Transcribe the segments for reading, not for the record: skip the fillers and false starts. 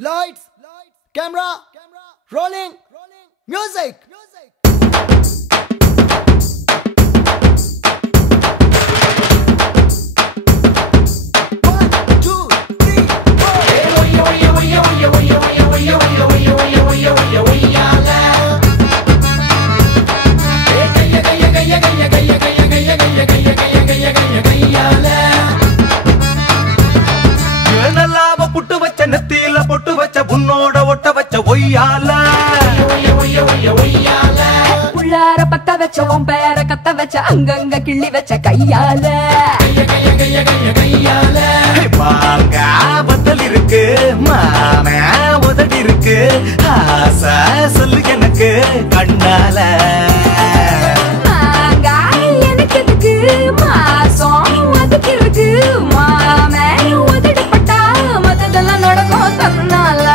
Lights, camera, rolling, music. உள்ளார பத்த வச்ச உன் பேர கத்த வச்ச அங்கங்க கிள்ளி வச்ச கையால பத்தல் இருக்கு மாம உதடி இருக்கு ஆசை சொல்லு எனக்கு கண்ணால எனக்கு எதுக்கு மாசம் அதுக்கு இருக்கு மாம உதடி பட்டா மத்ததெல்லாம் நடக்கும் தன்னால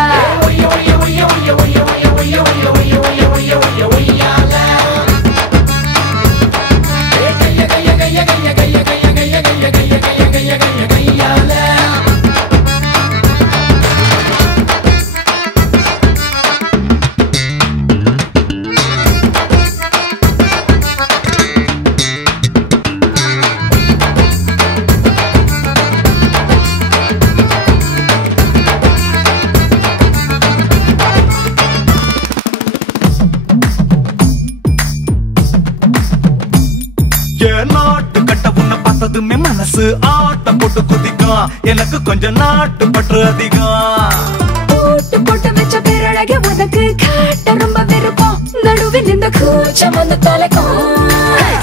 நாட்டு கட்ட உன்னை பார்த்ததுமே மனசு ஆட்டம் போட்டு குதிக்கும் எனக்கு கொஞ்சம் நாட்டு பற்று அதிகம் போட்டு போட்டு வச்ச பேரழக உனக்கு காட்ட ரொம்ப விருப்பம் நடுவில் இந்த கூச்சம் வந்து தொலைக்கும்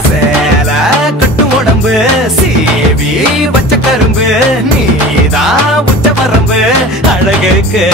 சேல கட்டு உடம்பு சீவி வச்ச கரும்பு நீதான் உச்ச வரம்பு அழகுக்கு